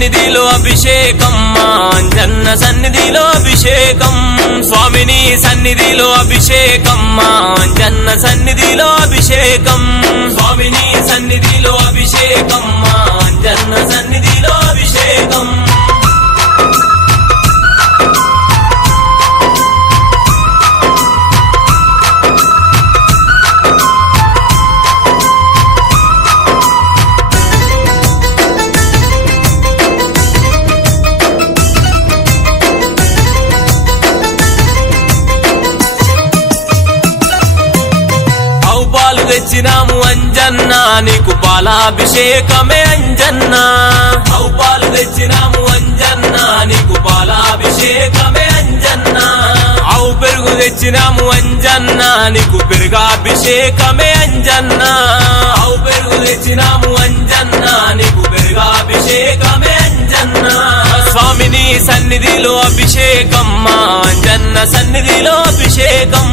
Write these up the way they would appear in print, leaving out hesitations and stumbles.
సన్నిధిలో అభిషేకం అంజన్న సన్నిధిలో అభిషేకం స్వామిని సన్నిధిలో అభిషేకం అంజన్న సన్నిధిలో అభిషేకం స్వామిని సన్నిధిలో అభిషేకం అంజన్న సన్నిధిలో అభిషేకం తెచ్చినాము అంజన్న నీకు పాలాభిషేకమే అంజన్న పాలు తెచ్చినాము అంజన్న నీకు పాలాభిషేకమే అంజన్న ఆవు పెరుగు తెచ్చినాము అంజన్న నీకు పెరుగాభిషేకమే అంజన్న ఆవు పెరుగు తెచ్చినాము అంజన్న నీకు పెరుగాభిషేకమే అంజన్న స్వామిని సన్నిధిలో అభిషేకం అంజన్న సన్నిధిలో అభిషేకం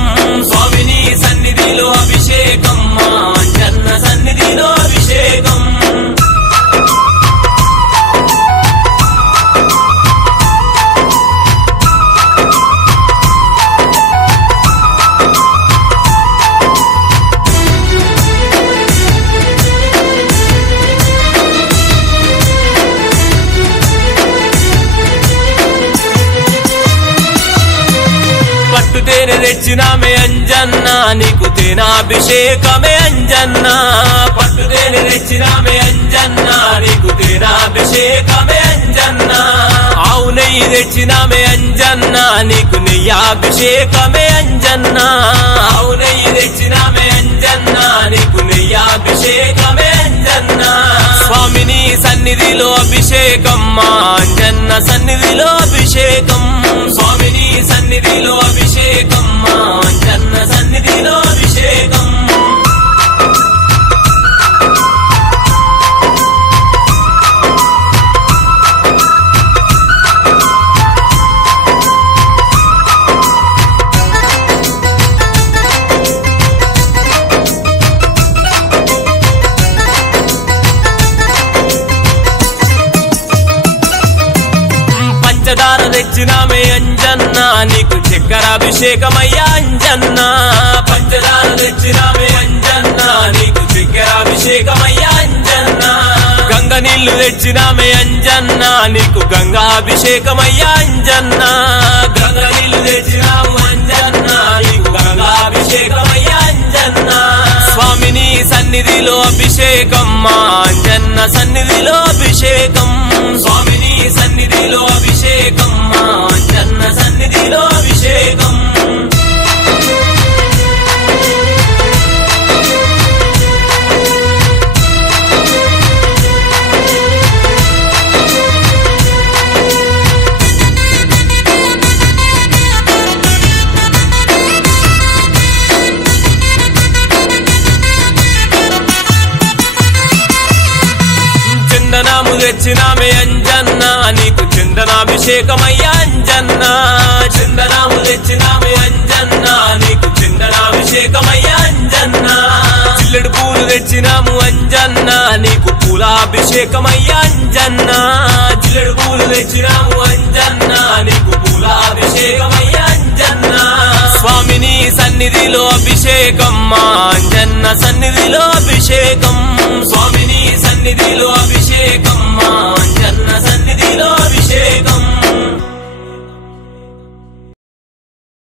స్వామిని సన్నిధిలో అభిషేకం అంజన్న సన్నిధిలో అభిషేకం పట్టుతేనె తెచ్చినామే అంజన్న నీకు తేనాభిషేకమే అంజన్న పట్టుతేనె తెచ్చినామే అంజన్న నీకు తేనాభిషేకమే అంజన్న ఆవు నెయ్యి తెచ్చినామే అంజన్న నీకు నెయ్యాభిషేకమే అంజన్న ఆవు నెయ్యి తెచ్చినామే అంజన్న నీకు నెయ్యాభిషేకమే అంజన్న స్వామిని సన్నిధిలో అభిషేకం అంజన్న సన్నిధిలో అభిషేకం స్వామిని సన్నిధిలో అభిషేకం అంజన్న సన్నిధిలో అభిషేకం పంచదార తెచ్చినామే అంజన్న నీకు చక్కెరాభిషేకమయ్యా అంజన్న పంచదార తెచ్చినామే అంజన్న నీకు చక్కెరాభిషేకమయ్యా అంజన్న గంగ నీళ్లు తెచ్చినామే అంజన్న నీకు గంగాభిషేకమయ్యా అంజన్న గంగ నీళ్లు తెచ్చినాము అంజన్న నీకు గంగాభిషేకమయ్యా అంజన్న స్వామిని సన్నిధిలో అభిషేకం అంజన్న సన్నిధిలో అభిషేకం స్వామిని సన్నిధిలో అభిషేకం అంజన్న సన్నిధిలో అభిషేకం చందనాము తెచ్చినామే అంజన్న నీకు చందనాభిషేకమయ్యా అంజన్న చందనాము తెచ్చినామే అంజన్న నీకు చందనాభిషేకమయ్యా అంజన్న చిల్లెడు పూలు తెచ్చినాము అంజన్న నీకు పూలాభిషేకమయ్యా అంజన్న చిల్లెడు పూలు తెచ్చినాము అంజన్న నీకు పూలాభిషేకమయ్యా అంజన్న స్వామిని సన్నిధిలో అభిషేకం అంజన్న సన్నిధిలో అభిషేకం స్వామిని సన్నిధిలో అభిషేకం